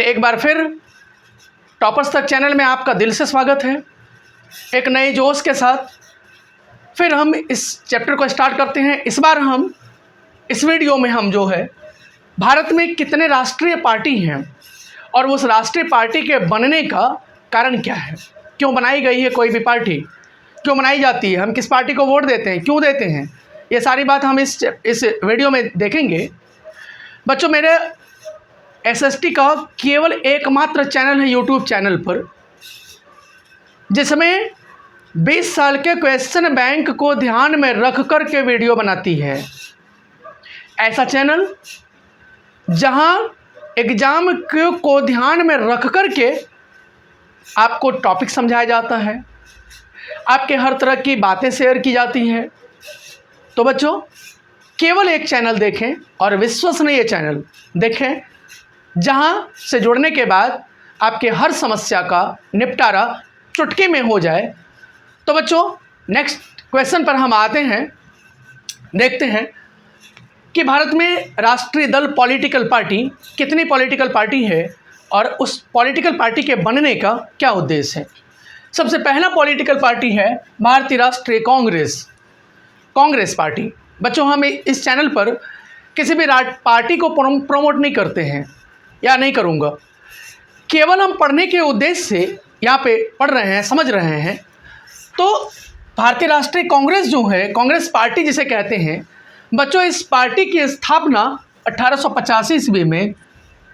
मेरे एक बार फिर टॉपर्स तक चैनल में आपका दिल से स्वागत है। एक नए जोश के साथ फिर हम इस चैप्टर को स्टार्ट करते हैं। इस बार हम इस वीडियो में हम जो है भारत में कितने राष्ट्रीय पार्टी हैं और उस राष्ट्रीय पार्टी के बनने का कारण क्या है, क्यों बनाई गई है कोई भी पार्टी, क्यों बनाई जाती है, हम किस पार्टी को वोट देते हैं, क्यों देते हैं, ये सारी बात हम इस वीडियो में देखेंगे। बच्चों, मेरे एसएसटी का केवल एकमात्र चैनल है यूट्यूब चैनल पर जिसमें 20 साल के क्वेश्चन बैंक को ध्यान में रख कर के वीडियो बनाती है। ऐसा चैनल जहां एग्ज़ाम को ध्यान में रख कर के आपको टॉपिक समझाया जाता है, आपके हर तरह की बातें शेयर की जाती हैं। तो बच्चों, केवल एक चैनल देखें और विश्वसनीय चैनल देखें जहां से जुड़ने के बाद आपके हर समस्या का निपटारा चुटकी में हो जाए। तो बच्चों, नेक्स्ट क्वेश्चन पर हम आते हैं। देखते हैं कि भारत में राष्ट्रीय दल पॉलिटिकल पार्टी कितनी पॉलिटिकल पार्टी है और उस पॉलिटिकल पार्टी के बनने का क्या उद्देश्य है। सबसे पहला पॉलिटिकल पार्टी है भारतीय राष्ट्रीय कांग्रेस पार्टी। बच्चों, हम इस चैनल पर किसी भी पार्टी को प्रमोट नहीं करते हैं या नहीं करूँगा, केवल हम पढ़ने के उद्देश्य से यहाँ पे पढ़ रहे हैं, समझ रहे हैं। तो भारतीय राष्ट्रीय कांग्रेस जो है, कांग्रेस पार्टी जिसे कहते हैं बच्चों, इस पार्टी की स्थापना 1885 ईस्वी में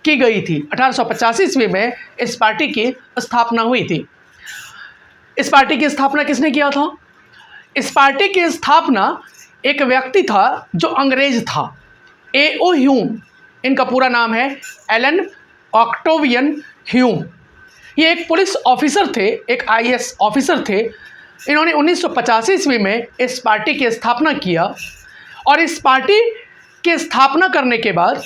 की गई थी। 1885 ईस्वी में इस पार्टी की स्थापना हुई थी। इस पार्टी की स्थापना किसने किया था? इस पार्टी की स्थापना एक व्यक्ति था जो अंग्रेज था, A.O. ह्यूम। इनका पूरा नाम है एलन ऑक्टेवियन ह्यूम। ये एक पुलिस ऑफिसर थे, एक IAS ऑफिसर थे। इन्होंने 1985 ईस्वी में इस पार्टी की स्थापना किया और इस पार्टी की स्थापना करने के बाद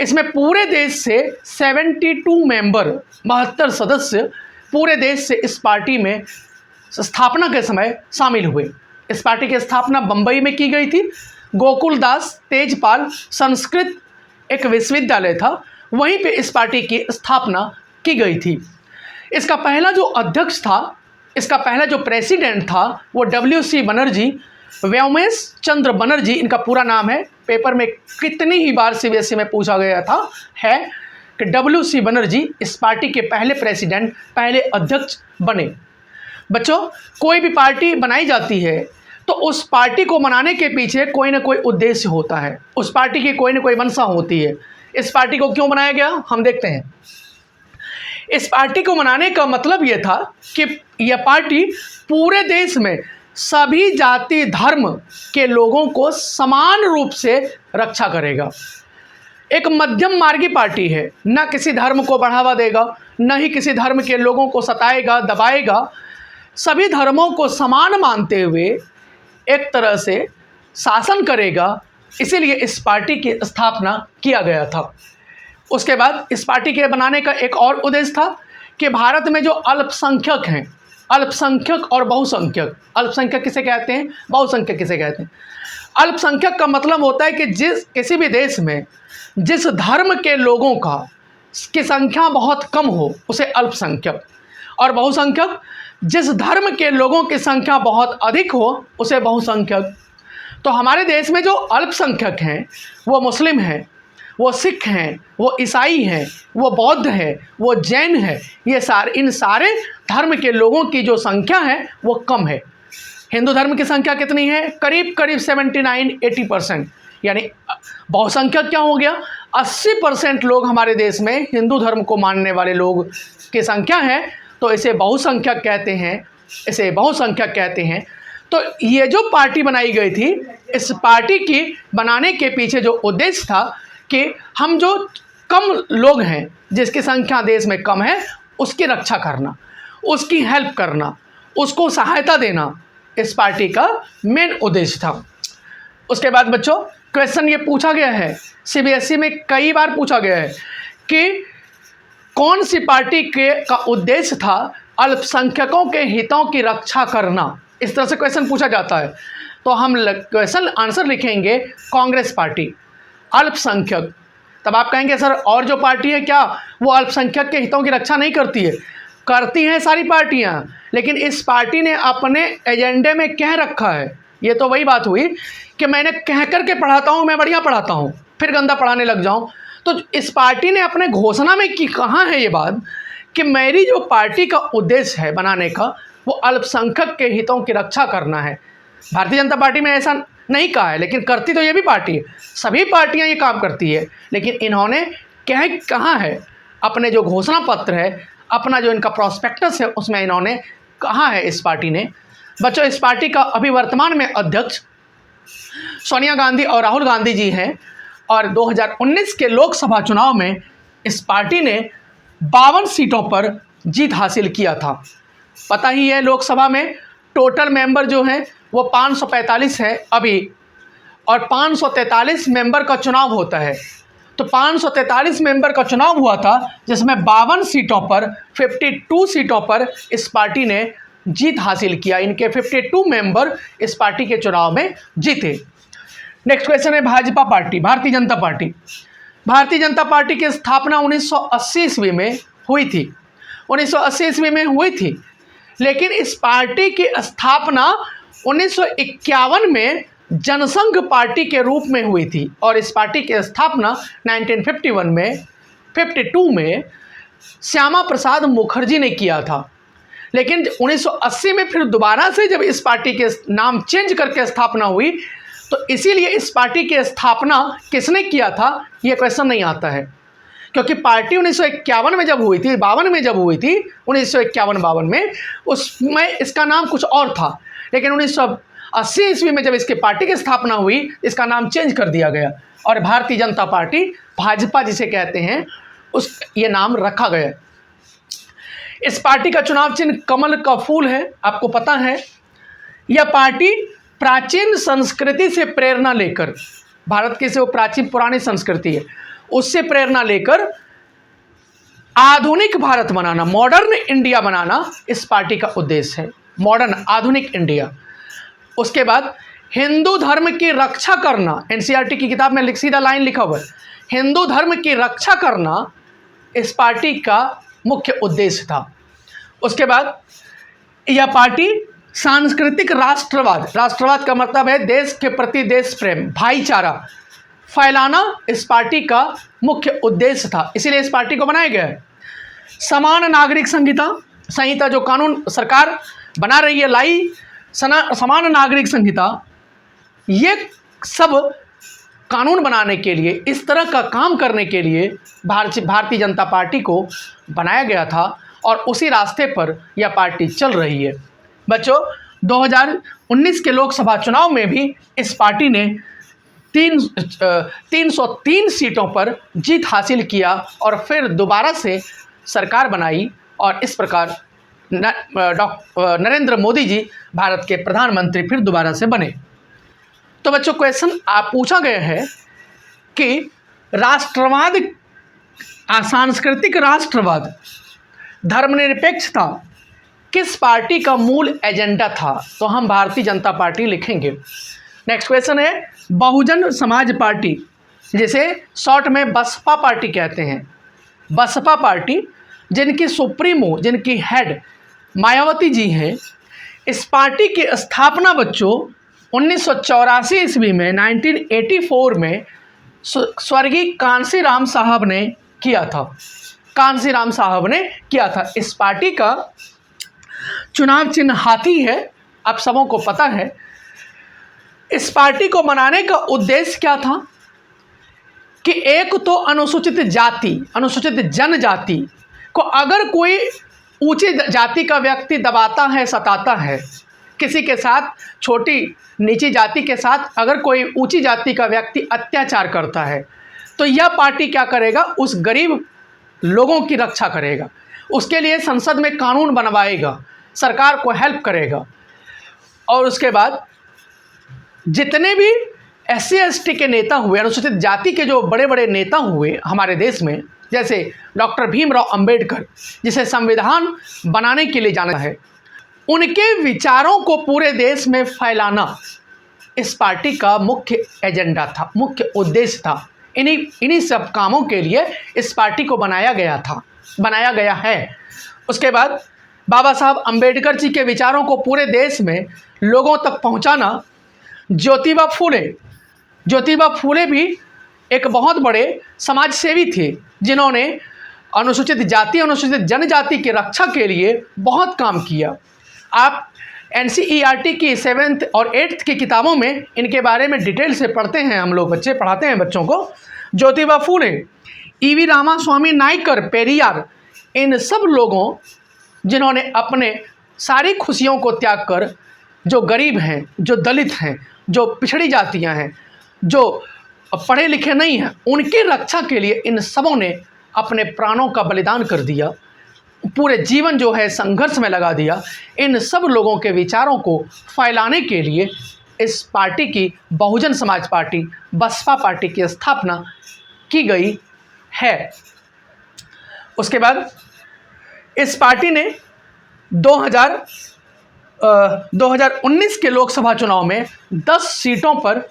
इसमें पूरे देश से 72 मेंबर, 72 सदस्य पूरे देश से इस पार्टी में स्थापना के समय शामिल हुए। इस पार्टी की स्थापना बम्बई में की गई थी। गोकुलदास तेजपाल संस्कृत एक विश्वविद्यालय था, वहीं पे इस पार्टी की स्थापना की गई थी। इसका पहला जो अध्यक्ष था, इसका पहला जो प्रेसिडेंट था वो WC बनर्जी, व्योमेश चंद्र बनर्जी इनका पूरा नाम है। पेपर में कितनी ही बार CBSE में पूछा गया था है कि WC बनर्जी इस पार्टी के पहले प्रेसिडेंट, पहले अध्यक्ष बने। बच्चों, कोई भी पार्टी बनाई जाती है तो उस पार्टी को बनाने के पीछे कोई ना कोई उद्देश्य होता है, उस पार्टी की कोई ना कोई मंशा होती है। इस पार्टी को क्यों बनाया गया हम देखते हैं। इस पार्टी को बनाने का मतलब यह था कि यह पार्टी पूरे देश में सभी जाति धर्म के लोगों को समान रूप से रक्षा करेगा। एक मध्यम मार्गी पार्टी है, न किसी धर्म को बढ़ावा देगा, न ही किसी धर्म के लोगों को सताएगा, दबाएगा। सभी धर्मों को समान मानते हुए एक तरह से शासन करेगा। इसीलिए इस पार्टी की स्थापना किया गया था। उसके बाद इस पार्टी के बनाने का एक और उद्देश्य था कि भारत में जो अल्पसंख्यक हैं, अल्पसंख्यक और बहुसंख्यक, अल्पसंख्यक किसे कहते हैं, बहुसंख्यक किसे कहते हैं। अल्पसंख्यक का मतलब होता है कि किसी भी देश में जिस धर्म के लोगों की संख्या बहुत कम हो उसे अल्पसंख्यक, और बहुसंख्यक जिस धर्म के लोगों की संख्या बहुत अधिक हो उसे बहुसंख्यक। तो हमारे देश में जो अल्पसंख्यक हैं वो मुस्लिम हैं, वो सिख हैं, वो ईसाई हैं, वो बौद्ध हैं, वो जैन हैं। ये इन सारे धर्म के लोगों की जो संख्या है वो कम है। हिंदू धर्म की संख्या कितनी है? करीब 79-80%। यानी बहुसंख्यक क्या हो गया? 80% लोग हमारे देश में हिंदू धर्म को मानने वाले लोग की संख्या है, तो इसे बहुसंख्यक कहते हैं, इसे बहुसंख्यक कहते हैं। तो ये जो पार्टी बनाई गई थी, इस पार्टी की बनाने के पीछे जो उद्देश्य था कि हम जो कम लोग हैं, जिसकी संख्या देश में कम है, उसकी रक्षा करना, उसकी हेल्प करना, उसको सहायता देना, इस पार्टी का मेन उद्देश्य था। उसके बाद बच्चों, क्वेश्चन ये पूछा गया है, CBSE में कई बार पूछा गया है कि कौन सी पार्टी का उद्देश्य था अल्पसंख्यकों के हितों की रक्षा करना। इस तरह से क्वेश्चन पूछा जाता है। तो हम क्वेश्चन आंसर लिखेंगे कांग्रेस पार्टी, अल्पसंख्यक, तब आप कहेंगे सर और जो पार्टी है क्या वो अल्पसंख्यक के हितों की रक्षा नहीं करती है? करती हैं सारी पार्टियां, लेकिन इस पार्टी ने अपने एजेंडे में कह रखा है। ये तो वही बात हुई कि मैंने कह करके पढ़ाता हूँ, मैं बढ़िया पढ़ाता हूँ, फिर गंदा पढ़ाने लग जाऊँ। तो इस पार्टी ने अपने घोषणा में की कहा है ये बात कि मेरी जो पार्टी का उद्देश्य है बनाने का वो अल्पसंख्यक के हितों की रक्षा करना है। भारतीय जनता पार्टी में ऐसा नहीं कहा है, लेकिन करती तो ये भी पार्टी है, सभी पार्टियां ये काम करती है, लेकिन इन्होंने कहा है अपने जो घोषणा पत्र है, अपना जो इनका प्रॉस्पेक्टस है, उसमें इन्होंने कहा है इस पार्टी ने। बच्चों, इस पार्टी का अभी वर्तमान में अध्यक्ष सोनिया गांधी और राहुल गांधी जी हैं और 2019 के लोकसभा चुनाव में इस पार्टी ने 52 सीटों पर जीत हासिल किया था। पता ही है लोकसभा में टोटल मेंबर जो हैं वो 545 है अभी, और 543 मेंबर का चुनाव होता है। तो 543 मेंबर का चुनाव हुआ था, जिसमें 52 सीटों पर 52 सीटों पर इस पार्टी ने जीत हासिल किया। इनके 52 मेंबर इस पार्टी के चुनाव में जीते। नेक्स्ट क्वेश्चन है Bhajpa party, Bharatiya Janata party. Bharatiya Janata party की स्थापना 1980 ईस्वी में हुई थी, 1980 ईस्वी में हुई थी, लेकिन इस पार्टी की स्थापना 1951 में जनसंघ पार्टी के रूप में हुई थी और इस पार्टी की स्थापना 1952 में श्यामा प्रसाद मुखर्जी ने किया था। लेकिन 1980 में फिर दोबारा से जब इस पार्टी के नाम चेंज करके स्थापना हुई, तो इसीलिए इस पार्टी की स्थापना किसने किया था ये क्वेश्चन नहीं आता है, क्योंकि पार्टी 1951 में जब हुई थी, 52 में जब हुई थी, 1951-52 में, उसमें इसका नाम कुछ और था, लेकिन 1980 ईस्वी में जब इसके पार्टी की स्थापना हुई, इसका नाम चेंज कर दिया गया और भारतीय जनता पार्टी, भाजपा जिसे कहते हैं, ये नाम रखा गया। इस पार्टी का चुनाव चिन्ह कमल का फूल है, आपको पता है। यह पार्टी प्राचीन संस्कृति से प्रेरणा लेकर, भारत की जो प्राचीन पुरानी संस्कृति है उससे प्रेरणा लेकर आधुनिक भारत बनाना, मॉडर्न इंडिया बनाना इस पार्टी का उद्देश्य है, मॉडर्न आधुनिक इंडिया। उसके बाद हिंदू धर्म की रक्षा करना, एनसीईआरटी की किताब में सीधा लाइन लिखा हुआ है, हिंदू धर्म की रक्षा करना इस पार्टी का मुख्य उद्देश्य था। उसके बाद यह पार्टी सांस्कृतिक राष्ट्रवाद, राष्ट्रवाद का मतलब है देश के प्रति देश प्रेम, भाईचारा फैलाना इस पार्टी का मुख्य उद्देश्य था, इसीलिए इस पार्टी को बनाया गया है। समान नागरिक संहिता जो कानून सरकार बना रही है, लाई समान नागरिक संहिता, ये सब कानून बनाने के लिए, इस तरह का काम करने के लिए भारतीय जनता पार्टी को बनाया गया था और उसी रास्ते पर यह पार्टी चल रही है। बच्चों, 2019 के लोकसभा चुनाव में भी इस पार्टी ने 303 सीटों पर जीत हासिल किया और फिर दोबारा से सरकार बनाई और इस प्रकार नरेंद्र मोदी जी भारत के प्रधानमंत्री फिर दोबारा से बने। तो बच्चों, क्वेश्चन आप पूछा गया है कि राष्ट्रवाद, सांस्कृतिक राष्ट्रवाद, धर्मनिरपेक्षता किस पार्टी का मूल एजेंडा था? तो हम भारतीय जनता पार्टी लिखेंगे। नेक्स्ट क्वेश्चन है बहुजन समाज पार्टी, जिसे शॉर्ट में बसपा पार्टी कहते हैं। बसपा पार्टी, जिनकी सुप्रीमो, जिनकी हेड मायावती जी हैं, इस पार्टी की स्थापना बच्चों 1984 ईस्वी में, 1984 में स्वर्गीय कांशीराम साहब ने किया था, कांशीराम साहब ने किया था। इस पार्टी का चुनाव चिन्ह हाथी है, आप सबों को पता है। इस पार्टी को बनाने का उद्देश्य क्या था कि एक तो अनुसूचित जाति, अनुसूचित जनजाति को अगर कोई ऊंची जाति का व्यक्ति दबाता है, सताता है, किसी के साथ, छोटी नीची जाति के साथ अगर कोई ऊंची जाति का व्यक्ति अत्याचार करता है, तो यह पार्टी क्या करेगा? उस गरीब लोगों की रक्षा करेगा, उसके लिए संसद में कानून बनवाएगा, सरकार को हेल्प करेगा। और उसके बाद जितने भी SC ST के नेता हुए, अनुसूचित जाति के जो बड़े बड़े नेता हुए हमारे देश में, जैसे डॉक्टर भीमराव अंबेडकर, जिसे संविधान बनाने के लिए जाना है, उनके विचारों को पूरे देश में फैलाना इस पार्टी का मुख्य एजेंडा था, मुख्य उद्देश्य था। इन्हीं इन्हीं सब कामों के लिए इस पार्टी को बनाया गया है। उसके बाद बाबा साहब अंबेडकर जी के विचारों को पूरे देश में लोगों तक पहुंचाना। ज्योतिबा फूले भी एक बहुत बड़े समाज सेवी थे, जिन्होंने अनुसूचित जाति अनुसूचित जनजाति की रक्षा के लिए बहुत काम किया। आप NCERT की 7th और 8th की किताबों में इनके बारे में डिटेल से पढ़ते हैं, हम लोग बच्चे पढ़ाते हैं बच्चों को। ज्योतिबा फूले, EV रामास्वामी नायकर, पेरियार, इन सब लोगों जिन्होंने अपने सारी खुशियों को त्याग कर, जो गरीब हैं, जो दलित हैं, जो पिछड़ी जातियां हैं, जो पढ़े लिखे नहीं हैं, उनकी रक्षा के लिए इन सबों ने अपने प्राणों का बलिदान कर दिया, पूरे जीवन जो है संघर्ष में लगा दिया। इन सब लोगों के विचारों को फैलाने के लिए इस पार्टी की, बहुजन समाज पार्टी बसपा पार्टी की स्थापना की गई है। उसके बाद इस पार्टी ने 2019 के लोकसभा चुनाव में 10 सीटों पर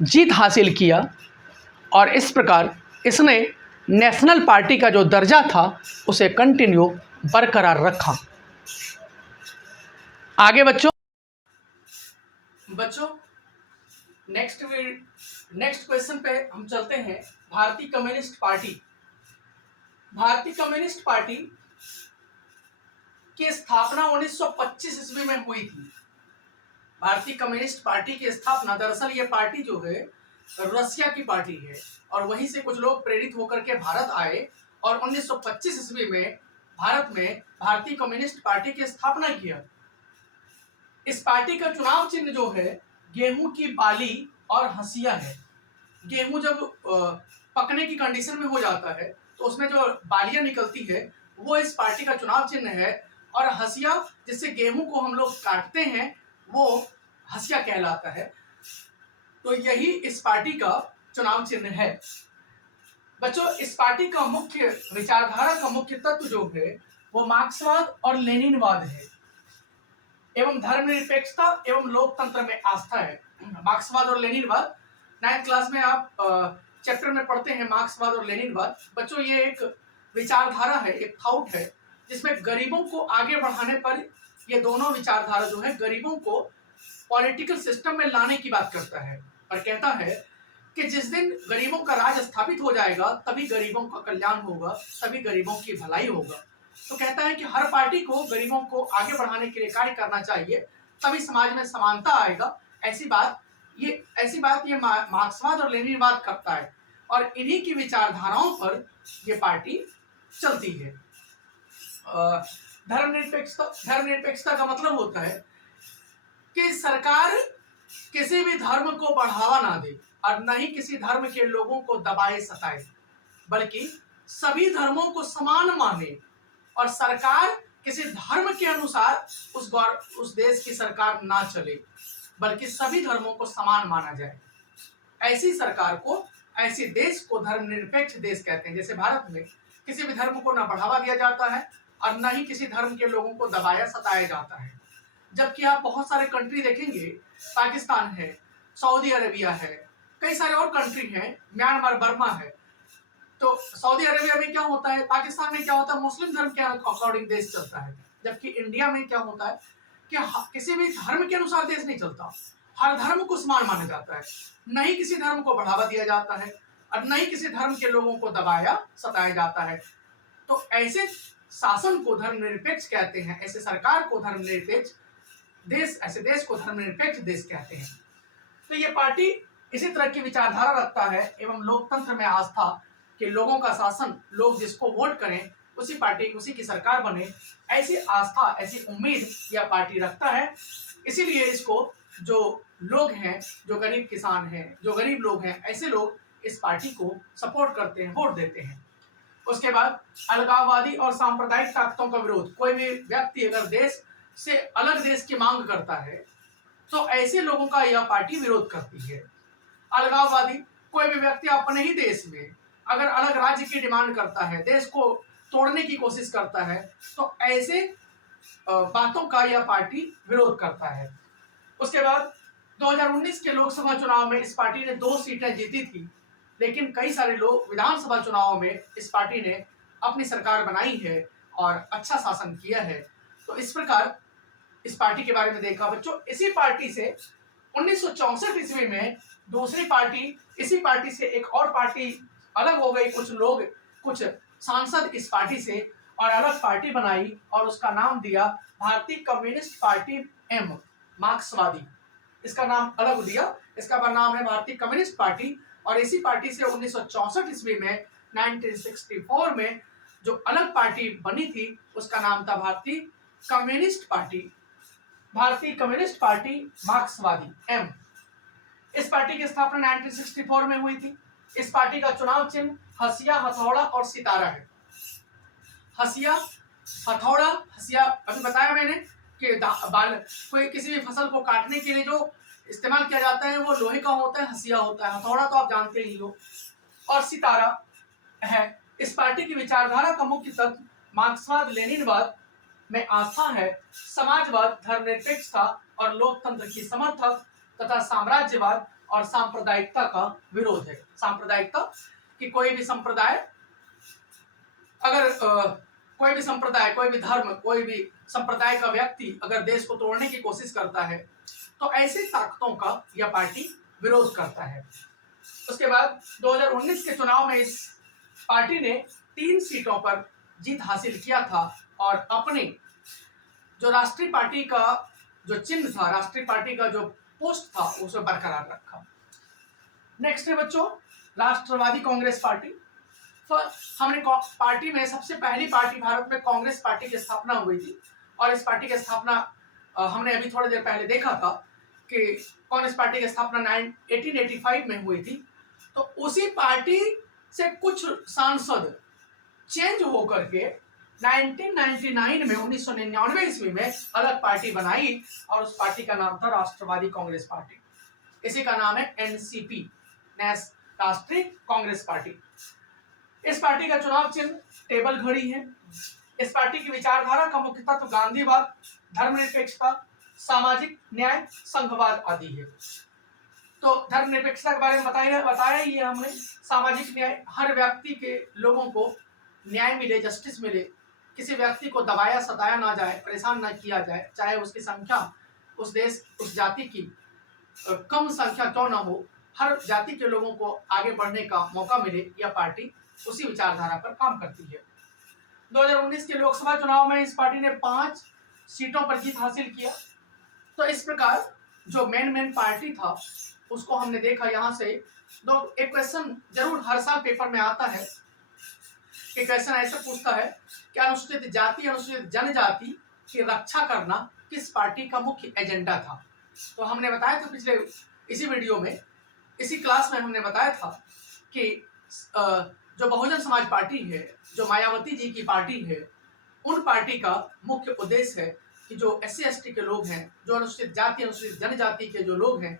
जीत हासिल किया और इस प्रकार इसने नेशनल पार्टी का जो दर्जा था उसे कंटिन्यू बरकरार रखा। आगे बच्चों नेक्स्ट क्वेश्चन पे हम चलते हैं। भारतीय कम्युनिस्ट पार्टी की स्थापना 1925 ईस्वी में हुई थी। भारतीय कम्युनिस्ट पार्टी की स्थापना, दरअसल ये पार्टी जो है रसिया की पार्टी है और वहीं से कुछ लोग प्रेरित होकर के भारत आए और 1925 ईस्वी में भारत में भारतीय कम्युनिस्ट पार्टी की स्थापना किया। इस पार्टी का चुनाव चिन्ह जो है गेहूं की बाली और हंसिया है। गेहूं जब पकने की कंडीशन में हो जाता है तो उसमें जो बालियां निकलती है वो इस पार्टी का चुनाव चिन्ह है, और हंसिया जिससे गेहूं को हम लोग काटते हैं वो हंसिया कहलाता है। तो यही इस पार्टी का चुनाव चिन्ह है। बच्चों, इस पार्टी का मुख्य विचारधारा का मुख्य तत्व जो है वो मार्क्सवाद और लेनिनवाद है एवं धर्मनिरपेक्षता एवं लोकतंत्र में आस्था है। मार्क्सवाद और लेनिनवाद 9th क्लास में आप चैप्टर में पढ़ते हैं, मार्क्सवाद और लेनिनवाद। बच्चों, ये एक विचारधारा है, एक थाउट है, जिसमें गरीबों को आगे बढ़ाने पर ये दोनों विचारधारा जो है गरीबों को पॉलिटिकल सिस्टम में लाने की बात करता है और कहता है कि जिस दिन गरीबों का राज स्थापित हो जाएगा तभी गरीबों का कल्याण होगा, तभी गरीबों की भलाई होगा। तो कहता है कि हर पार्टी को गरीबों को आगे बढ़ाने के लिए कार्य करना चाहिए, तभी समाज में समानता आएगा। ऐसी बात ये मार्क्सवाद और लेनिनवाद करता है और इन्हीं की विचारधाराओं पर ये पार्टी चलती है। धर्मनिरपेक्षता का मतलब होता है कि सरकार किसी भी धर्म को बढ़ावा ना दे और न ही किसी धर्म के लोगों को दबाए सताए, बल्कि सभी धर्मों को समान माने और सरकार किसी धर्म के अनुसार उस देश की सरकार ना चले, बल्कि सभी धर्मों को समान माना जाए। ऐसी सरकार को, ऐसे देश को धर्मनिरपेक्ष देश कहते हैं। जैसे भारत में किसी भी धर्म को ना बढ़ावा दिया जाता है और न ही किसी धर्म के लोगों को दबाया सताया जाता है। जबकि आप बहुत सारे कंट्री देखेंगे, पाकिस्तान है, सऊदी अरेबिया है, कई सारे और कंट्री हैं, म्यांमार, बर्मा है। तो सऊदी अरेबिया में क्या होता है, पाकिस्तान में क्या होता है, मुस्लिम धर्म के अकॉर्डिंग देश चलता है। जबकि इंडिया में क्या होता है कि किसी भी धर्म के अनुसार देश नहीं चलता, हर धर्म को समान माना जाता है, न ही किसी धर्म को बढ़ावा दिया जाता है और न ही किसी धर्म के लोगों को दबाया सताया जाता है। तो ऐसे शासन को धर्मनिरपेक्ष कहते हैं, ऐसे सरकार को धर्मनिरपेक्ष देश, ऐसे देश को धर्मनिरपेक्ष देश कहते हैं। तो ये पार्टी इसी तरह की विचारधारा रखता है एवं लोकतंत्र में आस्था कि लोगों का शासन, लोग जिसको वोट करें उसी पार्टी, उसी की सरकार बने, ऐसी आस्था, ऐसी उम्मीद यह पार्टी रखता है। इसीलिए इसको जो लोग हैं, जो गरीब किसान हैं, जो गरीब लोग हैं, ऐसे लोग इस पार्टी को सपोर्ट करते हैं, वोट देते हैं। उसके बाद अलगाववादी और सांप्रदायिक ताकतों का विरोध। कोई भी व्यक्ति अगर देश से अलग देश की मांग करता है तो ऐसे लोगों का यह पार्टी विरोध करती है। अलगाववादी, कोई भी व्यक्ति अपने ही देश में अगर अलग राज्य की डिमांड करता है, देश को तोड़ने की कोशिश करता है, तो ऐसे बातों का यह पार्टी विरोध करता है। उसके बाद 2019 के लोकसभा चुनाव में इस पार्टी ने 2 सीटें जीती थी, लेकिन कई सारे लोग विधानसभा चुनाव में इस पार्टी ने अपनी सरकार बनाई है और अच्छा शासन किया है। तो इस प्रकार इस पार्टी के बारे में देखा बच्चों। इसी पार्टी से 1964 ईस्वी में दूसरी पार्टी, इसी पार्टी से एक और पार्टी अलग हो गई। कुछ लोग, कुछ सांसद इस पार्टी से और अलग पार्टी बनाई और उसका नाम दिया भारतीय कम्युनिस्ट पार्टी एम, मार्क्सवादी। इसका नाम अलग दिया, इसका नाम है भारतीय कम्युनिस्ट पार्टी। और इसी पार्टी से 1964 ईस्वी में 1964 में जो अलग पार्टी बनी थी उसका नाम था भारतीय कम्युनिस्ट पार्टी, भारतीय कम्युनिस्ट पार्टी मार्क्सवादी एम। इस पार्टी की स्थापना 1964 में हुई थी। इस पार्टी का चुनाव चिन्ह हसिया, हथौड़ा और सितारा है। हसिया, हथौड़ा, हसिया अभी बताया मैंने कि कोई किसी भी फसल को काटने के लिए जो इस्तेमाल किया जाता है वो लोहे का होता है, हसिया होता है। हथौड़ा तो आप जानते ही हो। और सितारा है। इस पार्टी की विचारधारा का मुख्य तत्व मार्क्सवाद लेनिनवाद में आस्था है, समाजवाद, धर्मनिरपेक्षता और लोकतंत्र की समर्थक तथा साम्राज्यवाद और सांप्रदायिकता का विरोध है। सांप्रदायिकता कि कोई भी संप्रदाय, अगर कोई भी संप्रदाय, कोई भी धर्म, कोई भी संप्रदाय का व्यक्ति अगर देश को तोड़ने की कोशिश करता है तो ऐसी ताकतों का यह पार्टी विरोध करता है। उसके बाद 2019 के चुनाव में इस पार्टी ने 3 सीटों पर जीत हासिल किया था और अपने जो राष्ट्रीय पार्टी का जो चिन्ह था, राष्ट्रीय पार्टी का जो पोस्ट था उसे बरकरार रखा। नेक्स्ट है बच्चों राष्ट्रवादी कांग्रेस पार्टी। हमने पार्टी में सबसे पहली पार्टी भारत में कांग्रेस पार्टी की स्थापना हुई थी और इस पार्टी की स्थापना हमने अभी थोड़ी देर पहले देखा था कि कांग्रेस पार्टी की स्थापना 1885 में हुई थी। तो उसी पार्टी से कुछ सांसद चेंज होकर के 1999 में 1999 ईस्वी में अलग पार्टी बनाई और उस पार्टी का नाम था राष्ट्रवादी कांग्रेस पार्टी। इसी का नाम है एनसीपी, राष्ट्रीय कांग्रेस पार्टी। इस पार्टी का चुनाव चिन्ह टेबल घड़ी है। इस पार्टी की विचारधारा का मुख्य तत्व गांधीवाद, धर्मनिरपेक्षता, सामाजिक न्याय, संघवाद आदि है। तो धर्मनिरपेक्षता के बारे में बताया ही है हमने। सामाजिक न्याय, हर व्यक्ति के लोगों को न्याय मिले, जस्टिस मिले, किसी व्यक्ति को दबाया सताया ना जाए, परेशान ना किया जाए, चाहे उसकी संख्या उस देश उस जाति की कम संख्या क्यों ना हो, हर जाति के लोगों को आगे बढ़ने का मौका मिले। यह पार्टी उसी विचारधारा पर काम करती है। 2019 के लोकसभा चुनाव में इस पार्टी ने 5 सीटों पर जीत हासिल किया। तो इस प्रकार जो मेन पार्टी था उसको हमने देखा। यहाँ से एक क्वेश्चन जरूर हर साल पेपर में आता है कि क्वेश्चन ऐसे पूछता है कि अनुसूचित जाति, अनुसूचित जनजाति की रक्षा करना किस पार्टी का मुख्य एजेंडा था। तो हमने बताया था पिछले इसी वीडियो में, इसी क्लास में हमने बताया था कि जो बहुजन समाज पार्टी है, जो मायावती जी की पार्टी है, उन पार्टी का मुख्य उद्देश्य है कि जो SC ST के लोग हैं, जो अनुसूचित जाति अनुसूचित जनजाति के जो लोग हैं,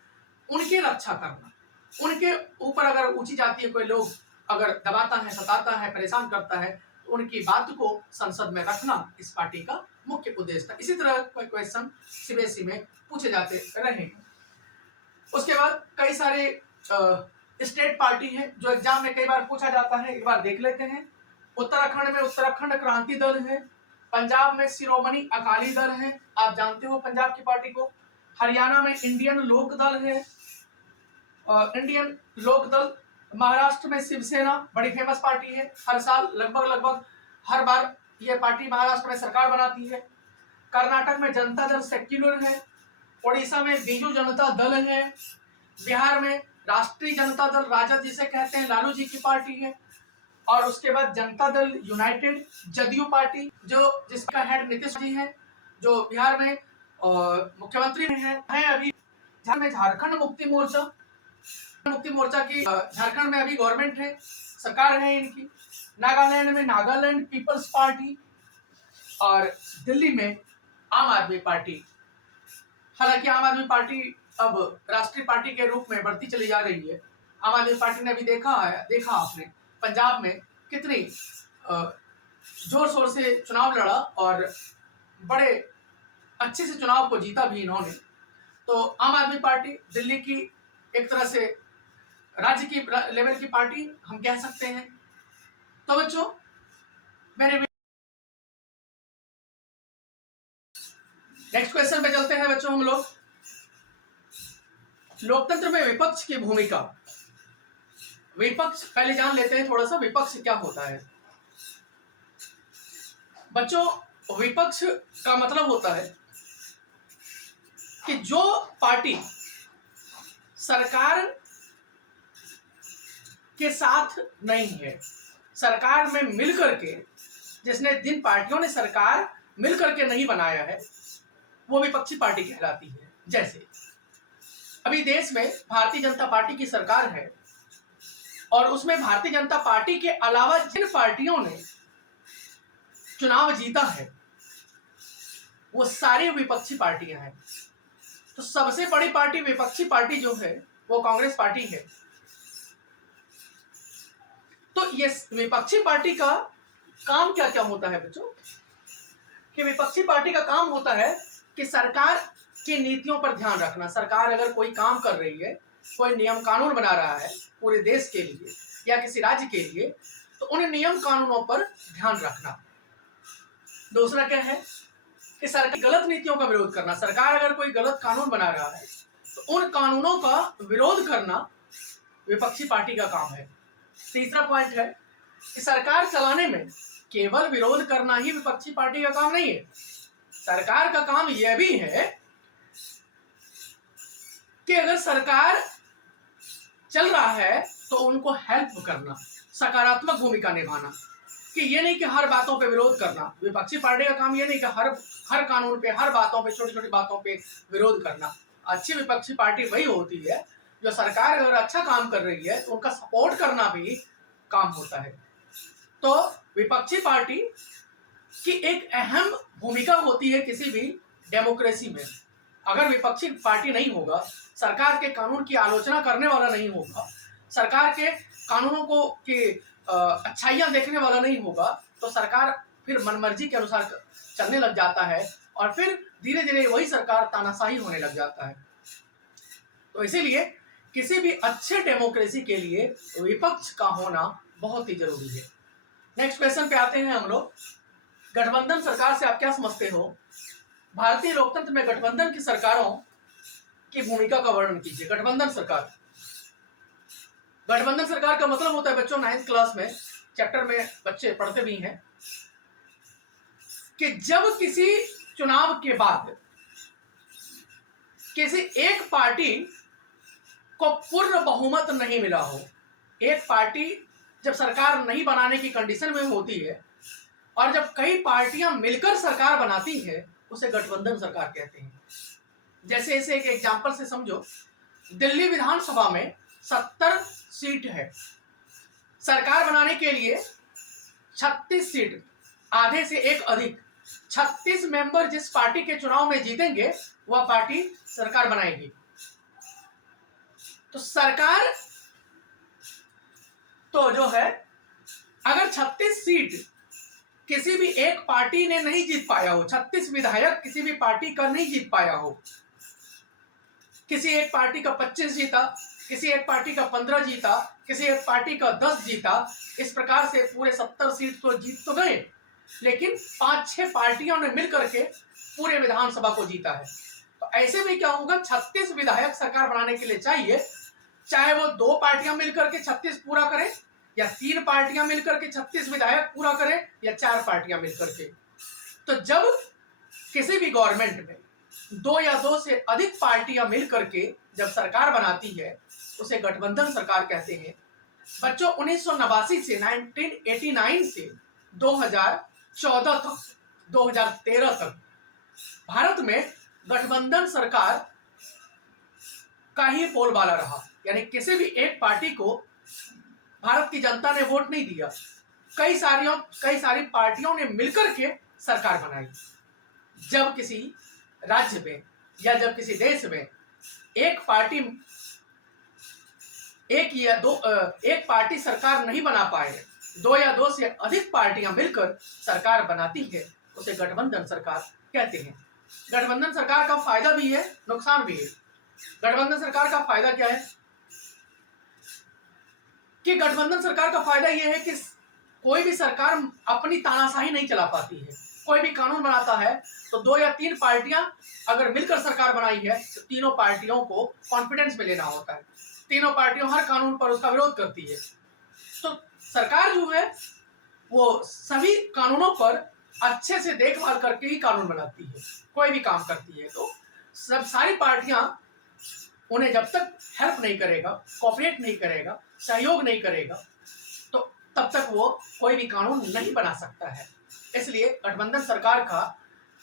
उनकी रक्षा करना। उनके ऊपर अगर ऊंची जाति के कोई लोग अगर दबाता है, सताता है, परेशान करता है तो उनकी बात को संसद में रखना इस पार्टी का मुख्य उद्देश्य था। इसी तरह कोई क्वेश्चन CBSE में पूछे जाते रहे। उसके बाद कई सारे स्टेट पार्टी है जो एग्जाम में कई बार पूछा जाता है, एक बार देख लेते हैं। उत्तराखंड में उत्तराखंड क्रांति दल है, पंजाब में शिरोमणि अकाली दल है, आप जानते हो पंजाब की पार्टी को। हरियाणा में इंडियन लोक दल है, इंडियन लोक दल। महाराष्ट्र में शिवसेना बड़ी फेमस पार्टी है, हर साल लगभग हर बार यह पार्टी महाराष्ट्र में सरकार बनाती है। कर्नाटक में जनता दल सेक्युलर है, उड़ीसा में बीजू जनता दल है, बिहार में राष्ट्रीय जनता दल राजद जिसे कहते हैं लालू जी की पार्टी है, और उसके बाद जनता दल यूनाइटेड जदयू पार्टी जिसका हेड नीतीश जी है, जो बिहार में मुख्यमंत्री हैं अभी। झारखंड मुक्ति मोर्चा की झारखंड में अभी गवर्नमेंट है, सरकार है इनकी। नागालैंड में नागालैंड पीपल्स पार्टी और दिल्ली में आम आदमी पार्टी। हालांकि आम आदमी पार्टी अब राष्ट्रीय पार्टी के रूप में बढ़ती चली जा रही है। आम आदमी पार्टी ने भी देखा आपने पंजाब में कितनी जोर शोर से चुनाव लड़ा और बड़े अच्छे से चुनाव को जीता भी इन्होंने। तो आम आदमी पार्टी दिल्ली की एक तरह से राज्य की लेवल की पार्टी हम कह सकते हैं। तो बच्चों मेरे नेक्स्ट क्वेश्चन पे चलते हैं बच्चों हम लोग। लोकतंत्र में विपक्ष की भूमिका। विपक्ष पहले जान लेते हैं थोड़ा सा, विपक्ष क्या होता है बच्चों। विपक्ष का मतलब होता है कि जो पार्टी सरकार के साथ नहीं है, सरकार में मिलकर के, जिन पार्टियों ने सरकार मिलकर के नहीं बनाया है, वो विपक्षी पार्टी कहलाती है। जैसे अभी देश में भारतीय जनता पार्टी की सरकार है और उसमें भारतीय जनता पार्टी के अलावा जिन पार्टियों ने चुनाव जीता है वो सारी विपक्षी पार्टियां हैं। तो सबसे बड़ी पार्टी विपक्षी पार्टी जो है वो कांग्रेस पार्टी है। तो ये विपक्षी पार्टी का काम क्या क्या होता है बच्चों, कि विपक्षी पार्टी का काम होता है कि सरकार की नीतियों पर ध्यान रखना। सरकार अगर कोई काम कर रही है, कोई नियम कानून बना रहा है पूरे देश के लिए या किसी राज्य के लिए, तो उन नियम कानूनों पर ध्यान रखना। दूसरा क्या है कि सरकार गलत नीतियों का विरोध करना। सरकार अगर कोई गलत कानून बना रहा है तो उन कानूनों का विरोध करना विपक्षी पार्टी का काम है। तीसरा पॉइंट है कि सरकार चलाने में केवल विरोध करना ही विपक्षी पार्टी का काम नहीं है। सरकार का काम यह भी है कि अगर सरकार चल रहा है तो उनको हेल्प करना, सकारात्मक भूमिका निभाना। कि ये नहीं कि हर बातों पे विरोध करना। विपक्षी पार्टी का काम ये नहीं कि हर कानून पे, हर बातों पे, छोटी छोटी बातों पे विरोध करना। अच्छी विपक्षी पार्टी वही होती है जो सरकार अगर अच्छा काम कर रही है तो उनका सपोर्ट करना भी काम होता है। तो विपक्षी पार्टी की एक अहम भूमिका होती है किसी भी डेमोक्रेसी में। अगर विपक्षी पार्टी नहीं होगा, सरकार के कानून की आलोचना करने वाला नहीं होगा, सरकार के कानूनों को की अच्छाइयां देखने वाला नहीं होगा, तो सरकार फिर मनमर्जी के अनुसार चलने लग जाता है और फिर धीरे धीरे वही सरकार तानाशाही होने लग जाता है। तो इसीलिए किसी भी अच्छे डेमोक्रेसी के लिए विपक्ष का होना बहुत ही जरूरी है। नेक्स्ट क्वेश्चन पे आते हैं हम लोग। गठबंधन सरकार से आप क्या समझते हो? भारतीय लोकतंत्र में गठबंधन की सरकारों की भूमिका का वर्णन कीजिए। गठबंधन सरकार। गठबंधन सरकार का मतलब होता है बच्चों, 9th क्लास में चैप्टर में बच्चे पढ़ते भी हैं, कि जब किसी चुनाव के बाद किसी एक पार्टी को पूर्ण बहुमत नहीं मिला हो, एक पार्टी जब सरकार नहीं बनाने की कंडीशन में होती है और जब कई पार्टियां मिलकर सरकार बनाती है, उसे गठबंधन सरकार कहते हैं। जैसे इसे एक एग्जांपल से समझो। दिल्ली विधानसभा में 70 सीट है। सरकार बनाने के लिए 36 सीट, आधे से एक अधिक 36 मेंबर जिस पार्टी के चुनाव में जीतेंगे वह पार्टी सरकार बनाएगी। तो सरकार तो जो है, अगर 36 सीट किसी भी एक पार्टी ने नहीं जीत पाया हो, 36 विधायक किसी भी पार्टी का नहीं जीत पाया हो, किसी एक पार्टी का 25 जीता, किसी एक पार्टी का 15 जीता, किसी एक पार्टी का 10 जीता, इस प्रकार से पूरे 70 सीट तो जीत तो गए, लेकिन 5-6 पार्टियों ने मिलकर के पूरे विधानसभा को जीता है। तो ऐसे में क्या होगा, 36 विधायक सरकार बनाने के लिए चाहिए, चाहे वो 2 पार्टियां मिलकर के 36 पूरा करें या 3 पार्टियां मिलकर के 36 विधायक पूरा करें या 4 पार्टियां मिलकर के। तो जब किसी भी गवर्नमेंट में 2 या 2 से अधिक पार्टियां मिलकर के जब सरकार बनाती है, उसे गठबंधन सरकार कहते हैं। बच्चों 1989 से 1989 से 2014 तक, 2013 तक भारत में गठबंधन सरकार का ही बोलबाला रहा। यानी किसी भी एक पार्टी को भारत की जनता ने वोट नहीं दिया, कई सारी पार्टियों ने मिलकर के सरकार बनाई। जब किसी राज्य में या जब किसी देश में एक पार्टी सरकार नहीं बना पाए, 2 या 2 से अधिक पार्टियां मिलकर सरकार बनाती है, उसे गठबंधन सरकार कहते हैं। गठबंधन सरकार का फायदा भी है, नुकसान भी है। गठबंधन सरकार का फायदा क्या है कि गठबंधन सरकार का फायदा यह है कि कोई भी सरकार अपनी तानाशाही नहीं चला पाती है। कोई भी कानून बनाता है तो 2 या 3 पार्टियां अगर मिलकर सरकार बनाई है तो तीनों पार्टियों को कॉन्फिडेंस में लेना होता है। तीनों पार्टियों हर कानून पर उसका विरोध करती है। तो सरकार जो है वो सभी कानूनों पर अच्छे से देखभाल करके ही कानून बनाती है, कोई भी काम करती है। तो सब सारी पार्टियां उन्हें जब तक हेल्प नहीं करेगा, कोऑपरेट नहीं करेगा, सहयोग नहीं करेगा, तो तब तक वो कोई भी कानून नहीं बना सकता है। इसलिए गठबंधन सरकार का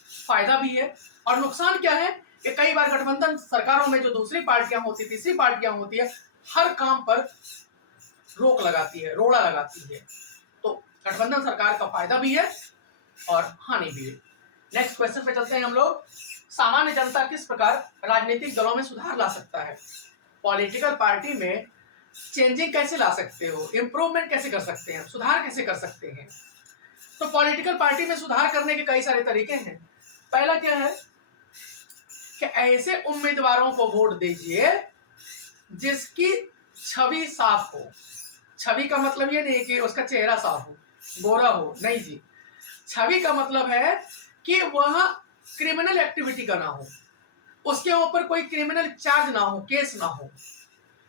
फायदा भी है। और नुकसान क्या है कि कई बार गठबंधन सरकारों में जो दूसरी पार्टियां होती, तीसरी पार्टियां होती है, हर काम पर रोक लगाती है, रोड़ा लगाती है। तो गठबंधन सरकार का फायदा भी है और हानि भी है। नेक्स्ट क्वेश्चन पे चलते हैं हम लोग। सामान्य जनता किस प्रकार राजनीतिक दलों में सुधार ला सकता है? पॉलिटिकल पार्टी में चेंजिंग कैसे ला सकते हो, इंप्रूवमेंट कैसे कर सकते हैं, सुधार कैसे कर सकते हैं? तो पॉलिटिकल पार्टी में सुधार करने के कई सारे तरीके हैं। पहला क्या है कि ऐसे उम्मीदवारों को वोट दीजिए जिसकी छवि साफ हो। छवि का मतलब ये नहीं कि उसका चेहरा साफ हो, गोरा हो, नहीं जी। छवि का मतलब है कि वह क्रिमिनल एक्टिविटी का ना हो, उसके ऊपर कोई क्रिमिनल चार्ज ना हो, केस ना हो,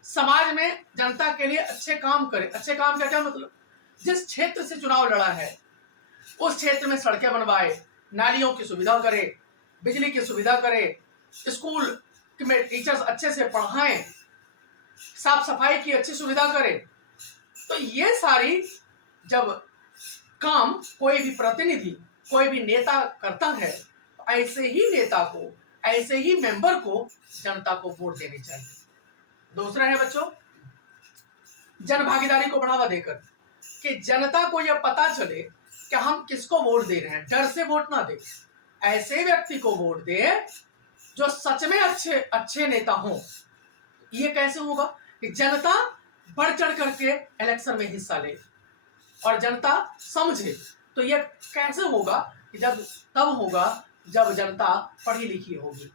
समाज में जनता के लिए अच्छे काम करे। अच्छे काम का क्या मतलब? जिस क्षेत्र से चुनाव लड़ा है उस क्षेत्र में सड़कें बनवाए, नालियों की सुविधा करे, बिजली की सुविधा करे, स्कूल में टीचर्स अच्छे से पढ़ाएं, साफ सफाई की अच्छी सुविधा करे। तो ये सारी जब काम कोई भी प्रतिनिधि, कोई भी नेता करता है, तो ऐसे ही नेता को, ऐसे ही मेंबर को जनता को वोट देनी चाहिए। दूसरा है बच्चों, जन भागीदारी को बढ़ावा देकर कि जनता को यह पता चले कि हम किसको वोट दे रहे हैं। डर से वोट ना दे, ऐसे व्यक्ति को वोट दे जो सच में अच्छे नेता हों। ये कैसे होगा कि जनता बढ़ चढ़ करके इलेक्शन में हिस्सा ले और जनता समझे। तो यह कैसे होगा कि तब होगा जब जनता पढ़ी लिखी होगी।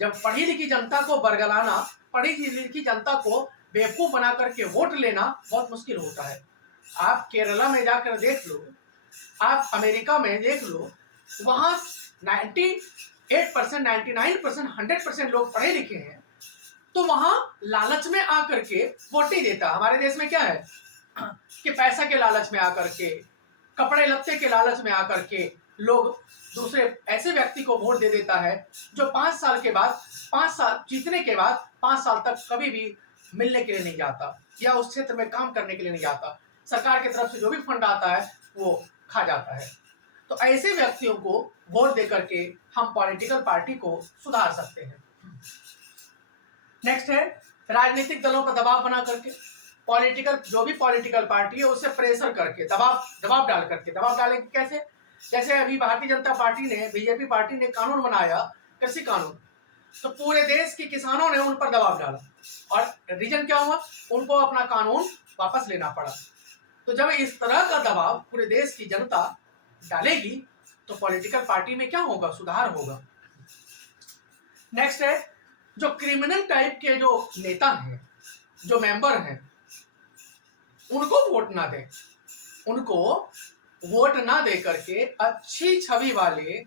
जब पढ़ी लिखी जनता को बरगलाना, पढ़ी लिखी जनता को बेवकूफ बना करके वोट लेना बहुत मुश्किल होता है। आप केरला में जाकर देख लो, आप अमेरिका में देख लो, वहां 98%, 99%, 100% लोग पढ़े लिखे हैं। तो वहां लालच में आकर के वोट नहीं देता। हमारे देश में क्या है कि पैसा के लालच में आकर के, कपड़े लत्ते के लालच में आकर के लोग दूसरे ऐसे व्यक्ति को वोट दे देता है जो 5 साल के बाद, 5 साल जीतने के बाद 5 साल तक कभी भी मिलने के लिए नहीं जाता या उस क्षेत्र में काम करने के लिए नहीं जाता। सरकार की तरफ से जो भी फंड आता है वो खा जाता है। तो ऐसे व्यक्तियों को वोट देकर के हम पॉलिटिकल पार्टी को सुधार सकते हैं। नेक्स्ट है राजनीतिक दलों पर दबाव बना करके, जो भी पॉलिटिकल पार्टी है उससे प्रेशर करके, दबाव डाल करके। दबाव डालेंगे कैसे? जैसे अभी भारतीय जनता पार्टी ने, बीजेपी पार्टी ने कानून बनाया, कृषि कानून, तो पूरे देश के किसानों ने उन पर दबाव डाला और रीजन क्या हुआ? उनको अपना कानून वापस लेना पड़ा। तो जब इस तरह का दबाव पूरे देश की जनता डालेगी तो पॉलिटिकल पार्टी में क्या होगा? सुधार होगा। नेक्स्ट है जो क्रिमिनल टाइप के जो नेता हैं, जो मेंबर हैं, उनको वोट ना दें। उनको वोट ना दे करके अच्छी छवि वाले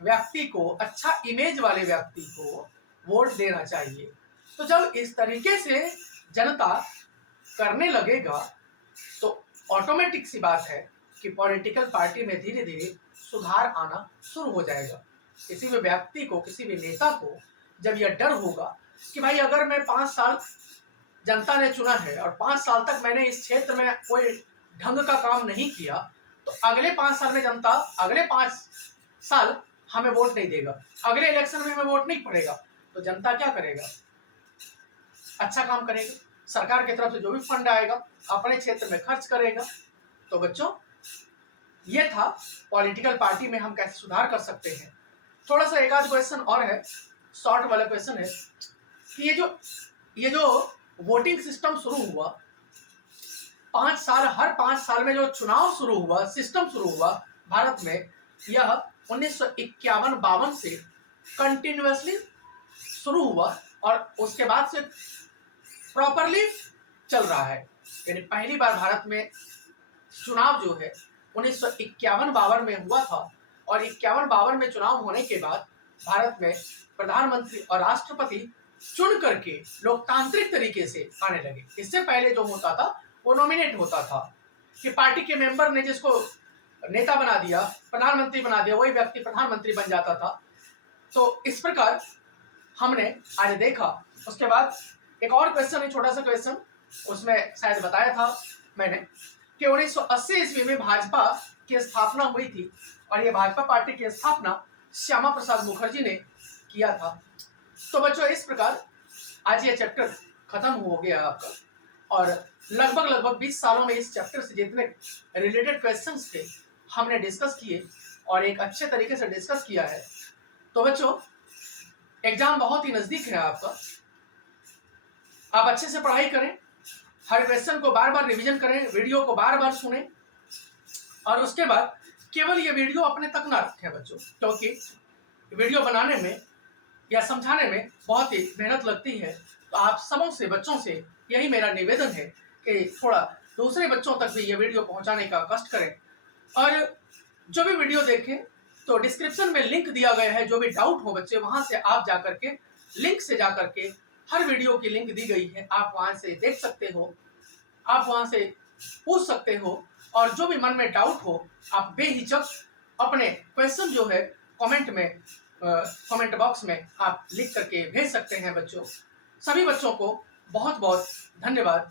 व्यक्ति को, अच्छा इमेज वाले व्यक्ति को वोट देना चाहिए। तो जब इस तरीके से जनता करने लगेगा तो ऑटोमेटिक सी बात है कि पॉलिटिकल पार्टी में धीरे धीरे सुधार आना शुरू हो जाएगा। किसी भी व्यक्ति को, किसी भी नेता को जब यह डर होगा कि भाई अगर मैं 5 साल जनता ने चुना है और 5 साल तक मैंने इस क्षेत्र में कोई ढंग का काम नहीं किया, तो अगले 5 साल में जनता, अगले 5 साल हमें वोट नहीं देगा, अगले इलेक्शन में हमें वोट नहीं पड़ेगा, तो जनता क्या करेगा? अच्छा काम करेगा। सरकार की तरफ से जो भी फंड आएगा अपने क्षेत्र में खर्च करेगा। तो बच्चों, ये था पॉलिटिकल पार्टी में हम कैसे सुधार कर सकते हैं। थोड़ा सा एक आध क्वेश्चन और है, शॉर्ट वाला क्वेश्चन है कि ये जो वोटिंग सिस्टम शुरू हुआ 5 साल, हर 5 साल में जो चुनाव शुरू हुआ, सिस्टम शुरू हुआ भारत में, यह 1951-52 से कंटिन्यूअसली शुरू हुआ और उसके बाद से प्रॉपरली चल रहा है। यानी पहली बार भारत में चुनाव जो है 1951-52 में हुआ था, और 51-52 में चुनाव होने के बाद भारत में प्रधानमंत्री और राष्ट्रपति चुन करके लोकतांत्रिक तरीके से आने लगे। इससे पहले जो होता था वो नॉमिनेट होता था कि पार्टी के मेंबर ने जिसको नेता बना दिया, प्रधानमंत्री बना दिया, वही व्यक्ति प्रधानमंत्री बन जाता था। तो इस प्रकार हमने आज देखा। उसके बाद एक और क्वेश्चन है, छोटा सा क्वेश्चन, उसमें शायद बताया था मैंने कि 1980 ईस्वी में भाजपा की स्थापना हुई थी, और ये भाजपा पार्टी की स्थापना श्यामा प्रसाद मुखर्जी ने किया था। तो बच्चों, इस प्रकार आज ये चैप्टर खत्म हो गया आपका, और लगभग 20 सालों में इस चैप्टर से जितने रिलेटेड क्वेश्चंस थे हमने डिस्कस किए, और एक अच्छे तरीके से डिस्कस किया है। तो बच्चों, एग्जाम बहुत ही नजदीक है आपका, आप अच्छे से पढ़ाई करें, हर क्वेश्चन को बार बार रिवीजन करें, वीडियो को बार बार सुनें, और उसके बाद केवल ये वीडियो अपने तक ना रखें बच्चों, क्योंकि वीडियो बनाने में या समझाने में बहुत ही मेहनत लगती है। तो आप सबों से, बच्चों से यही मेरा निवेदन है कि थोड़ा दूसरे बच्चों तक भी ये वीडियो पहुंचाने का कष्ट करें, और जो भी वीडियो देखें तो डिस्क्रिप्शन में लिंक दिया गया है, जो भी डाउट हो बच्चे वहां से आप जाकर के, लिंक से जाकर के, हर वीडियो की लिंक दी गई है, आप वहां से देख सकते हो, आप वहां से पूछ सकते हो, और जो भी मन में डाउट हो आप बेहिचक अपने क्वेश्चन जो है कमेंट बॉक्स में आप लिख करके भेज सकते हैं बच्चों। सभी बच्चों को बहुत बहुत धन्यवाद।